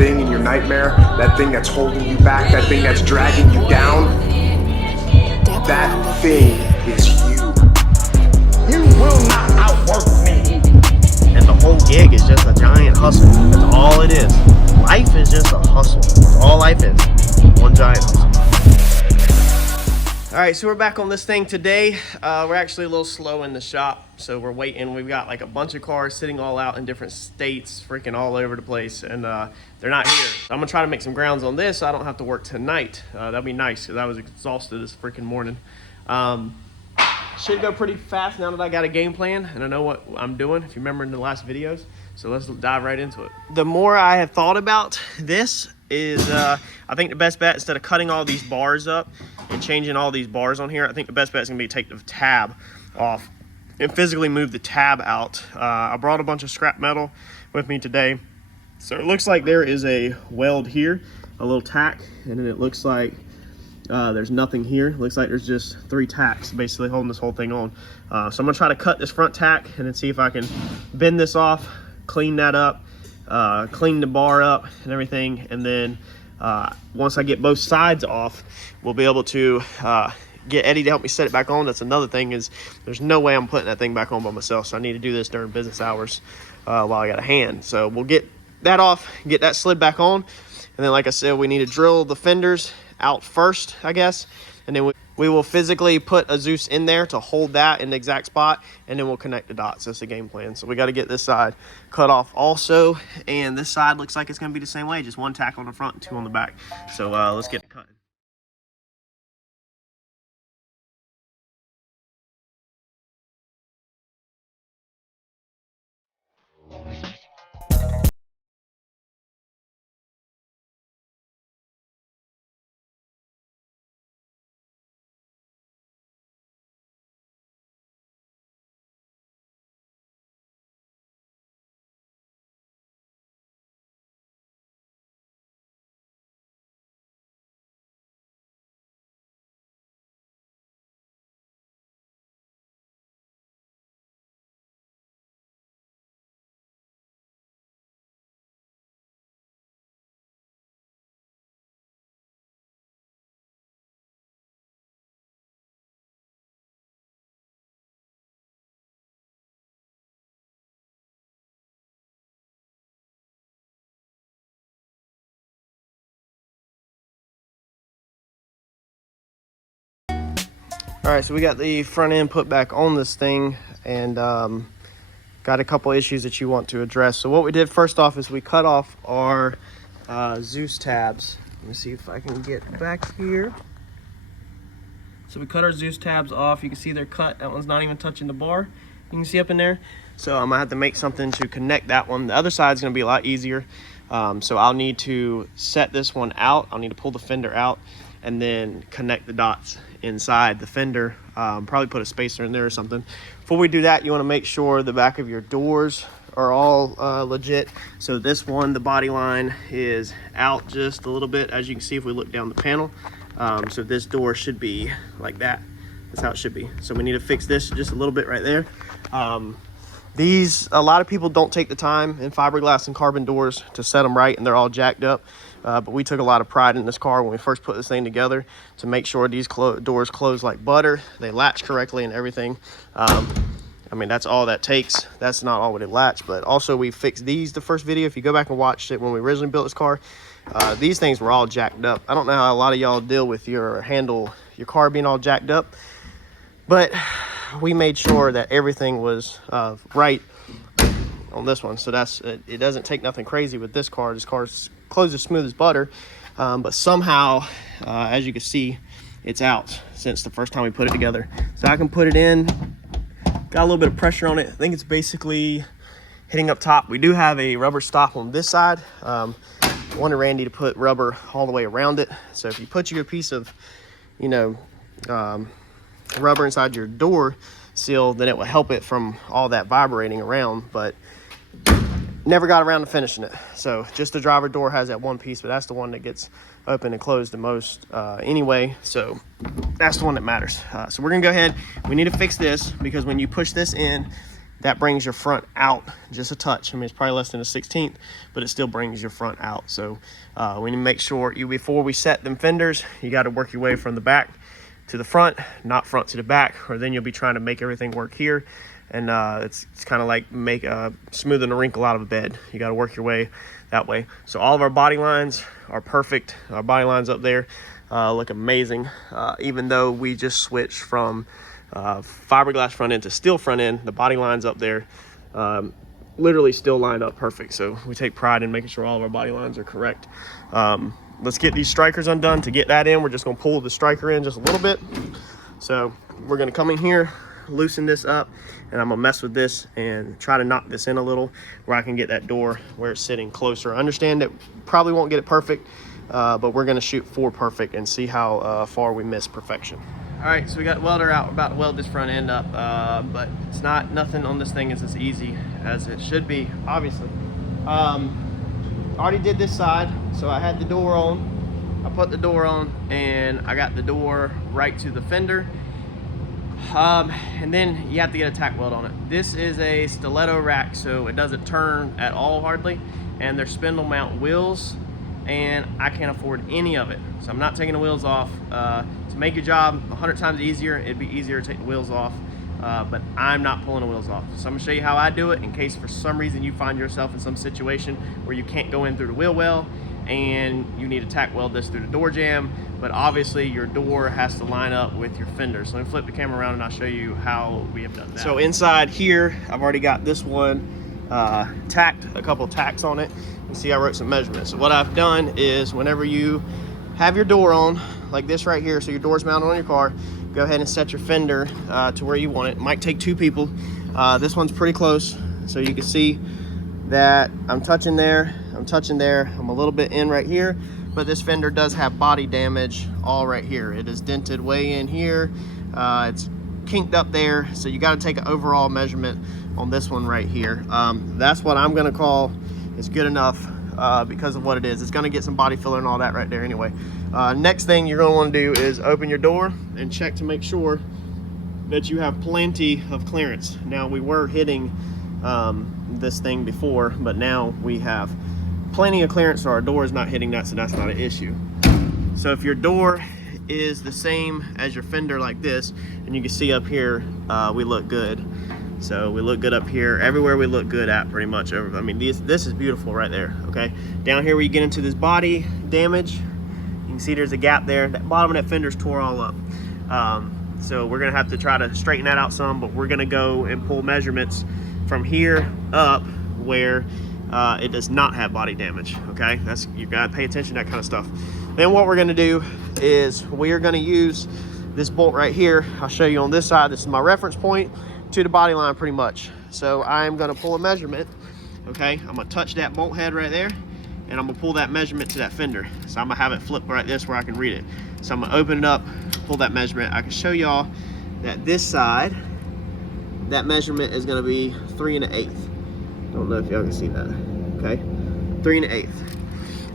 thing in your nightmare, that thing that's holding you back, that thing that's dragging you down, that thing is you. You will not outwork me. And the whole gig is just a giant hustle. That's all it is. Life is just a hustle. That's all life is. One giant hustle. All right, so we're back on this thing today. We're actually a little slow in the shop, so we're waiting. We've got like a bunch of cars sitting all out in different states, freaking all over the place, and they're not here. So I'm gonna try to make some grounds on this so I don't have to work tonight. That'd be nice, because I was exhausted this freaking morning. Should go pretty fast now that I got a game plan and I know what I'm doing, if you remember in the last videos. So let's dive right into it. The more I have thought about this is, I think the best bet, instead of cutting all these bars up and changing all these bars on here, I think the best bet is gonna be to take the tab off and physically move the tab out. I brought a bunch of scrap metal with me today. So it looks like there is a weld here, a little tack, and then it looks like there's nothing here. Looks like there's just 3 tacks basically holding this whole thing on. So I'm gonna try to cut this front tack and then see if I can bend this off, clean that up, clean the bar up and everything. And then once I get both sides off, we'll be able to get Eddie to help me set it back on. That's another thing, is there's no way I'm putting that thing back on by myself. So I need to do this during business hours while I got a hand. So we'll get that off, get that slid back on. And then like I said, we need to drill the fenders out first, I guess, and then we will physically put a dzus in there to hold that in the exact spot, and then we'll connect the dots. That's the game plan. So we got to get this side cut off also, and this side looks like it's going to be the same way, just 1 tack on the front and 2 on the back. So let's get it cutting. All right, so we got the front end put back on this thing, and got a couple issues that you want to address. So what we did first off is we cut off our dzus tabs. Let me see if I can get back here. So we cut our dzus tabs off. You can see they're cut. That one's not even touching the bar. You can see up in there. So I'm gonna have to make something to connect that one. The other side's gonna be a lot easier. So I'll need to set this one out. I'll need to pull the fender out and then connect the dots inside the fender. Probably put a spacer in there or something. Before we do that, you want to make sure the back of your doors are all legit. So this one, the body line is out just a little bit, as you can see if we look down the panel. So this door should be like that. That's how it should be. So we need to fix this just a little bit right there. A lot of people don't take the time in fiberglass and carbon doors to set them right, and they're all jacked up. But we took a lot of pride in this car when we first put this thing together to make sure these doors close like butter. They latch correctly and everything. I mean, that's all that takes. That's not all it latch, but also we fixed these the first video. If you go back and watch it when we originally built this car, these things were all jacked up. I don't know how a lot of y'all deal with your car being all jacked up, but we made sure that everything was right on this one. So it doesn't take nothing crazy with this car. This car's closed as smooth as butter, but somehow, as you can see, it's out since the first time we put it together. So I can put it in, got a little bit of pressure on it. I think it's basically hitting up top. We do have a rubber stop on this side. I wanted Randy to put rubber all the way around it. So if you put your piece of, rubber inside your door seal, then it will help it from all that vibrating around, but never got around to finishing it. So just the driver door has that one piece, but that's the one that gets open and closed the most anyway. So that's the one that matters. So we're gonna go ahead. We need to fix this, because when you push this in, that brings your front out just a touch. I mean, it's probably less than a 1/16, but it still brings your front out. So we need to make sure before we set them fenders, you got to work your way from the back to the front, not front to the back, or then you'll be trying to make everything work here. And it's kind of like smoothing a wrinkle out of a bed. You got to work your way that way. So all of our body lines are perfect. Our body lines up there look amazing. Even though we just switched from fiberglass front end to steel front end, the body lines up there literally still lined up perfect. So we take pride in making sure all of our body lines are correct. Let's get these strikers undone. To get that in, we're just going to pull the striker in just a little bit. So we're going to come in here, loosen this up, and I'm gonna mess with this and try to knock this in a little where I can get that door where it's sitting closer. I understand that probably won't get it perfect, but we're gonna shoot for perfect and see how far we miss perfection. All right, so we got the welder out. We're about to weld this front end up, but it's nothing on this thing is as easy as it should be, obviously. Already did this side, so I had the door on. I put the door on and I got the door right to the fender. And then you have to get a tack weld on it. This is a stiletto rack, so it doesn't turn at all hardly, and they're spindle mount wheels, and I can't afford any of it, so I'm not taking the wheels off. To make your job 100 times easier, it'd be easier to take the wheels off, but I'm not pulling the wheels off. So I'm gonna show you how I do it in case for some reason you find yourself in some situation where you can't go in through the wheel well and you need to tack weld this through the door jamb, but obviously your door has to line up with your fender. So let me flip the camera around and I'll show you how we have done that. So inside here, I've already got this one tacked, a couple of tacks on it. You see I wrote some measurements. So what I've done is whenever you have your door on, like this right here, so your door's mounted on your car, go ahead and set your fender to where you want it. It might take two people. This one's pretty close, so you can see that I'm touching there, I'm touching there, I'm a little bit in right here, but this fender does have body damage all right here. It is dented way in here, it's kinked up there, so you got to take an overall measurement on this one right here. That's what I'm gonna call is good enough because of what it is. It's gonna get some body filler and all that right there anyway. Next thing you're gonna want to do is open your door and check to make sure that you have plenty of clearance. Now we were hitting this thing before, but now we have plenty of clearance, so our door is not hitting that, so that's not an issue. So if your door is the same as your fender like this, and you can see up here, we look good. So we look good up here. Everywhere we look good at pretty much. I mean, this is beautiful right there, okay? Down here where you get into this body damage, you can see there's a gap there. That bottom of that fender's tore all up. So we're gonna have to try to straighten that out some, but we're gonna go and pull measurements from here up where it does not have body damage, okay? You gotta pay attention to that kind of stuff. Then what we're gonna do is we are gonna use this bolt right here. I'll show you on this side. This is my reference point to the body line pretty much. So I'm gonna pull a measurement, okay? I'm gonna touch that bolt head right there, and I'm gonna pull that measurement to that fender. So I'm gonna have it flip right this where I can read it. So I'm gonna open it up, pull that measurement. I can show y'all that this side, that measurement is gonna be 3 1/8. Don't know if y'all can see that, okay? 3 1/8.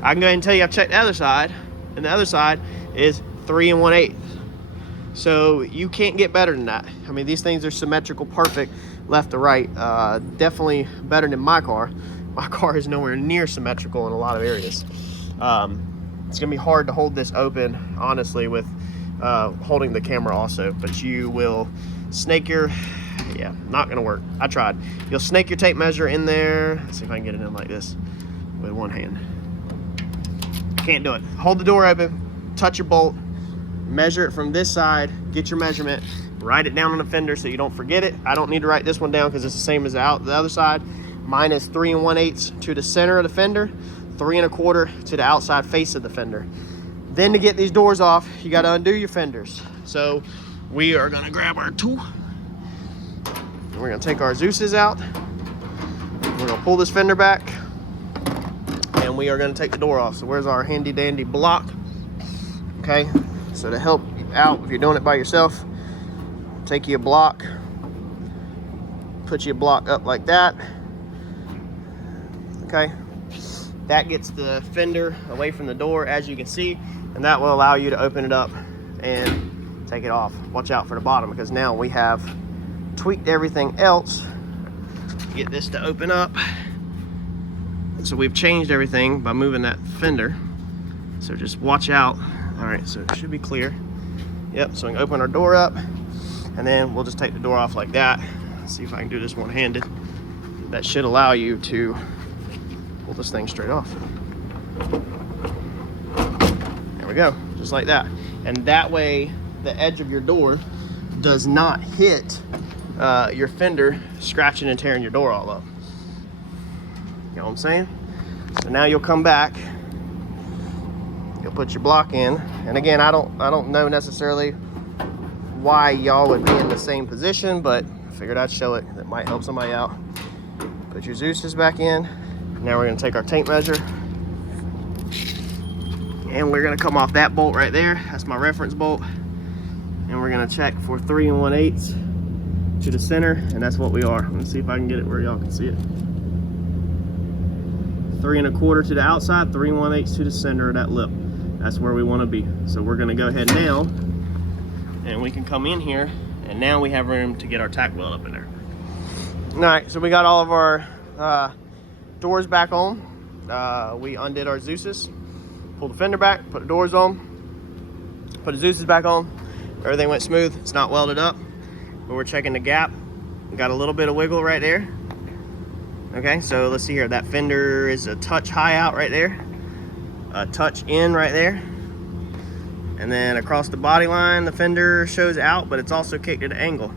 I can go ahead and tell you I've checked the other side, and the other side is 3 1/8. So you can't get better than that. I mean, these things are symmetrical, perfect, left to right. Definitely better than my car. My car is nowhere near symmetrical in a lot of areas. It's gonna be hard to hold this open, honestly, with holding the camera also, but you will snake your, yeah, not gonna work. I tried. You'll snake your tape measure in there. Let's see if I can get it in like this with one hand. Can't do it. Hold the door open, touch your bolt, measure it from this side, get your measurement, write it down on the fender so you don't forget it. I don't need to write this one down because it's the same as the other side. Mine is 3 1/8 to the center of the fender, 3 1/4 to the outside face of the fender. Then to get these doors off, you got to undo your fenders. So we are gonna grab our tool. We're gonna take our dzus out. We're gonna pull this fender back, and we are gonna take the door off. So where's our handy dandy block? Okay. So to help you out, if you're doing it by yourself, take you a block, put you a block up like that, okay? That gets the fender away from the door, as you can see, and that will allow you to open it up and take it off. Watch out for the bottom, because now we have tweaked everything else get this to open up. So we've changed everything by moving that fender. So just watch out. All right, so it should be clear. Yep, so we can open our door up, and then we'll just take the door off like that. Let's see if I can do this one-handed. That should allow you to pull this thing straight off. There we go, just like that. And that way, the edge of your door does not hit your fender, scratching and tearing your door all up. You know what I'm saying? So now you'll come back, you'll put your block in, and again, I don't know necessarily why y'all would be in the same position, but I figured I'd show it. That might help somebody out. Put your dzus back in. Now we're gonna take our tape measure, and we're gonna come off that bolt right there. That's my reference bolt, and we're gonna check for 3 1/8 to the center, and that's what we are. Let's see if I can get it where y'all can see it. 3 1/4 to the outside, 3 1/8 to the center of that lip. That's where we want to be. So we're going to go ahead now, and we can come in here, and now we have room to get our tack weld up in there. All right, so we got all of our doors back on. We undid our dzus, pulled the fender back, put the doors on, put the dzus back on. Everything went smooth. It's not welded up, but we're checking the gap. We got a little bit of wiggle right there. Okay, so let's see here. That fender is a touch high out right there, a touch in right there, and then across the body line, the fender shows out, but it's also kicked at an angle.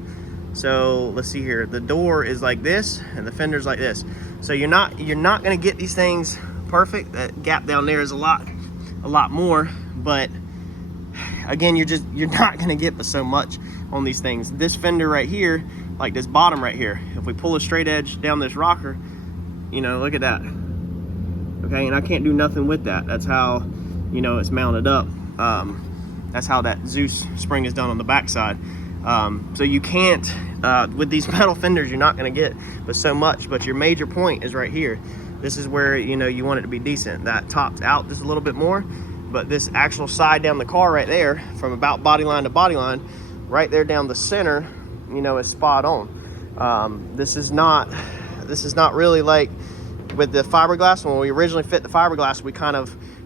So let's see here. The door is like this, and the fender's like this. So you're not gonna get these things perfect. That gap down there is a lot more, but again, you're not gonna get but so much on these things. This fender right here, like this bottom right here, if we pull a straight edge down this rocker, you know, look at that. Okay, and I can't do nothing with that. That's how, you know, it's mounted up. That's how that dzus spring is done on the backside. So you can't, with these metal fenders, you're not gonna get but so much, but your major point is right here. This is where, you know, you want it to be decent. That tops out just a little bit more, but this actual side down the car right there, from about body line to body line, right there down the center, you know, is spot on. This is not really like with the fiberglass. When we originally fit the fiberglass,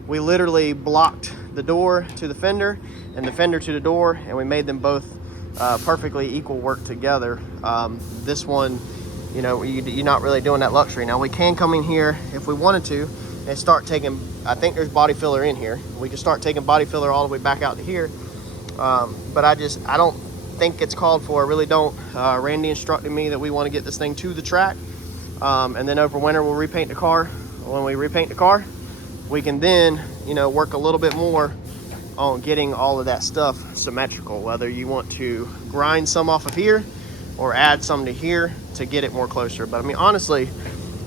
we literally blocked the door to the fender and the fender to the door, and we made them both perfectly equal work together. This one, you know, you're not really doing that luxury. Now we can come in here if we wanted to and start taking, I think there's body filler in here. We can start taking body filler all the way back out to here. But I don't think it's called for. I really don't. Randy instructed me that we want to get this thing to the track, and then over winter we'll repaint the car. When we repaint the car, we can then, you know, work a little bit more on getting all of that stuff symmetrical, whether you want to grind some off of here or add some to here to get it more closer. But I mean, honestly,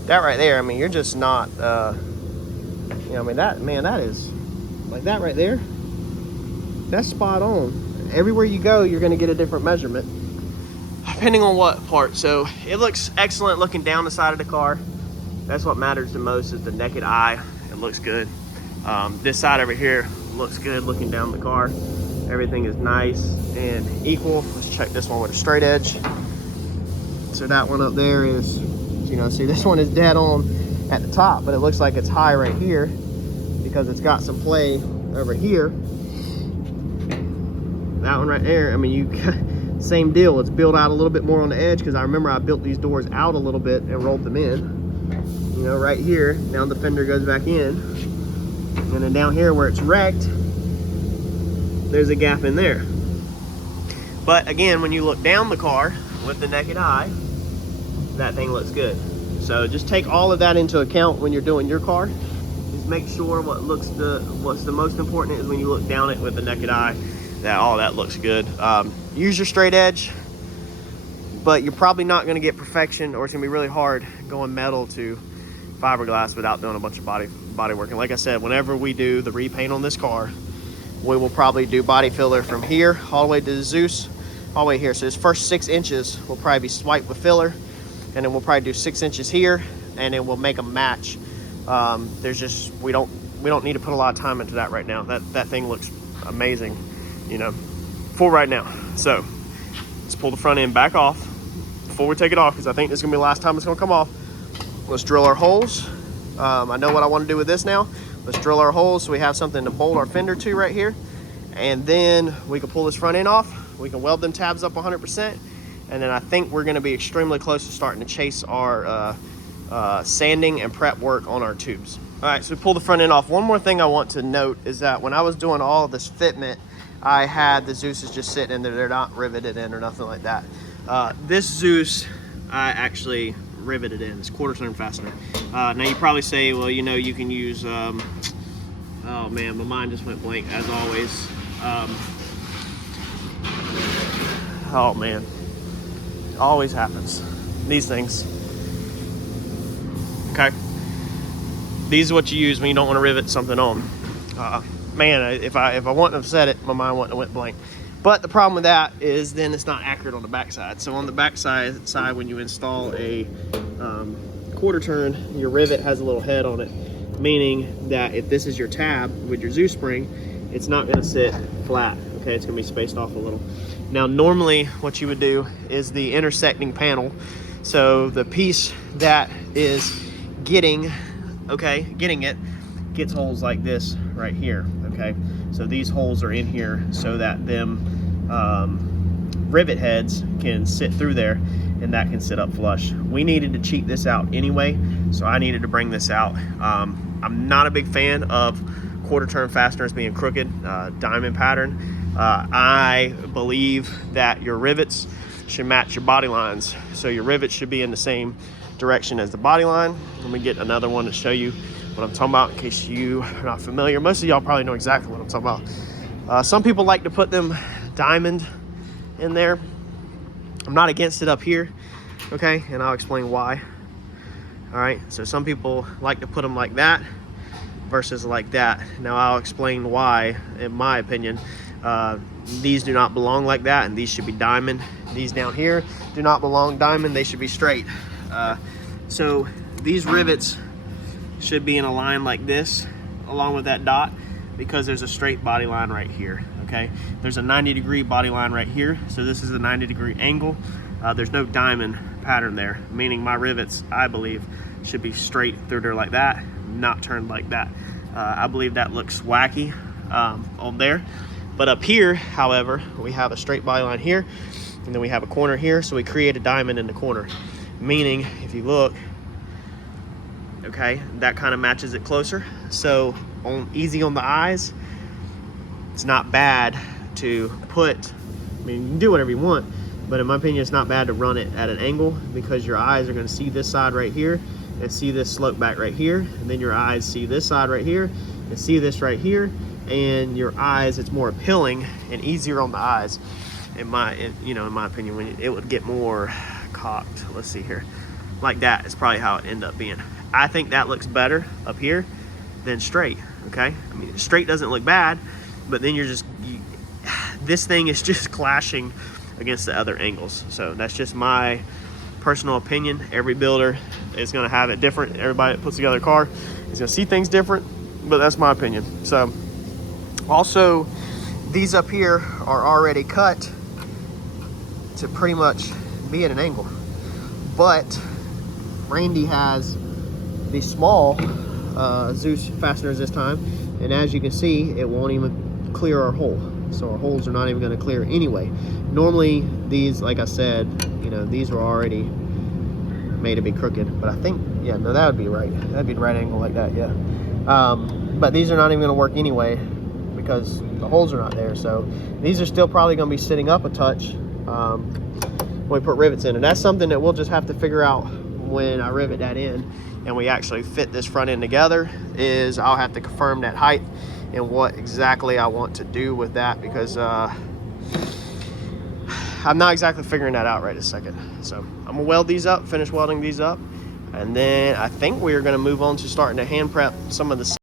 that right there, I mean, you're just not, you know, I mean, that is, like that right there, that's spot on. Everywhere you go, you're gonna get a different measurement, depending on what part. So it looks excellent looking down the side of the car. That's what matters the most, is the naked eye. It looks good. This side over here looks good looking down the car. Everything is nice and equal. Let's check this one with a straight edge. So that one up there is, you know, see, this one is dead on at the top, but it looks like it's high right here because it's got some play over here. That one right there, I mean, you same deal. It's built out a little bit more on the edge, because I remember I built these doors out a little bit and rolled them in. You know, right here, now the fender goes back in, and then down here where it's wrecked, there's a gap in there. But again, when you look down the car with the naked eye, that thing looks good. So just take all of that into account when you're doing your car. Just make sure what's the most important is when you look down it with the naked eye, that all that looks good. Use your straight edge, but you're probably not going to get perfection, or it's going to be really hard going metal to fiberglass without doing a bunch of body work. And like I said, whenever we do the repaint on this car, we will probably do body filler from here all the way to the dzus, all the way here. So this first 6 inches will probably be swiped with filler, and then we'll probably do 6 inches here, and then we'll make a match. There's just, we don't need to put a lot of time into that right now. That thing looks amazing, you know, for right now. So let's pull the front end back off, before we take it off, because I think this is gonna be the last time it's gonna come off, let's drill our holes. I know what I want to do with this now. Let's drill our holes so we have something to bolt our fender to right here. And then we can pull this front end off. We can weld them tabs up 100%. And then I think we're gonna be extremely close to starting to chase our sanding and prep work on our tubes. All right, so we pull the front end off. One more thing I want to note is that when I was doing all of this fitment, I had the dzus just sitting in there. They're not riveted in or nothing like that. This dzus, I actually riveted in. It's quarter turn fastener. Now you probably say, well, you know, you can use, oh man, my mind just went blank as always. Oh man, it always happens. These things. Okay. These are what you use when you don't want to rivet something on. Man, if I wouldn't have said it, my mind wouldn't have went blank. But the problem with that is then it's not accurate on the backside. So on the backside when you install a quarter turn, your rivet has a little head on it, meaning that if this is your tab with your dzus spring, it's not going to sit flat. Okay, it's going to be spaced off a little. Now normally what you would do is the intersecting panel. So the piece that is getting it gets holes like this right here. Okay, so these holes are in here so that them rivet heads can sit through there, and that can sit up flush. We needed to cheat this out anyway, so I needed to bring this out. I'm not a big fan of quarter turn fasteners being crooked, diamond pattern. I believe that your rivets should match your body lines, so your rivets should be in the same direction as the body line. Let me get another one to show you what I'm talking about in case you are not familiar. Most of y'all probably know exactly what I'm talking about. Some people like to put them diamond in there. I'm not against it up here, okay, and I'll explain why. All right, so some people like to put them like that versus like that. Now I'll explain why, in my opinion. These do not belong like that, and these should be diamond. These down here do not belong diamond, they should be straight. So these rivets should be in a line like this along with that dot, because there's a straight body line right here. Okay, there's a 90-degree body line right here, so this is a 90-degree angle. There's no diamond pattern there, meaning my rivets, I believe, should be straight through there like that, not turned like that. I believe that looks wacky on there. But up here, however, we have a straight body line here, and then we have a corner here, so we create a diamond in the corner. Meaning, if you look, okay, that kind of matches it closer. So easy on the eyes, it's not bad to put, I mean, you can do whatever you want, but in my opinion, it's not bad to run it at an angle, because your eyes are going to see this side right here and see this slope back right here, and then your eyes see this side right here and see this right here, and your eyes, it's more appealing and easier on the eyes. In my opinion, when it would get more cocked. Let's see here, like that is probably how it end up being. I think that looks better up here than straight. Okay, I mean, straight doesn't look bad, but then this thing is just clashing against the other angles. So that's just my personal opinion. Every builder is going to have it different. Everybody that puts together a car is going to see things different, but that's my opinion. So also, these up here are already cut to pretty much be at an angle, but Randy has these small dzus fasteners this time, and as you can see, it won't even clear our hole. So our holes are not even going to clear anyway. Normally these, like I said, you know, these were already made to be crooked, but I think, yeah, no, that would be right. That'd be the right angle like that, yeah. But these are not even going to work anyway because the holes are not there. So these are still probably going to be sitting up a touch when we put rivets in, and that's something that we'll just have to figure out when I rivet that in and we actually fit this front end together. Is I'll have to confirm that height and what exactly I want to do with that, because I'm not exactly figuring that out right this second. So I'm gonna weld these up, finish welding these up, and then I think we're gonna move on to starting to hand prep some of the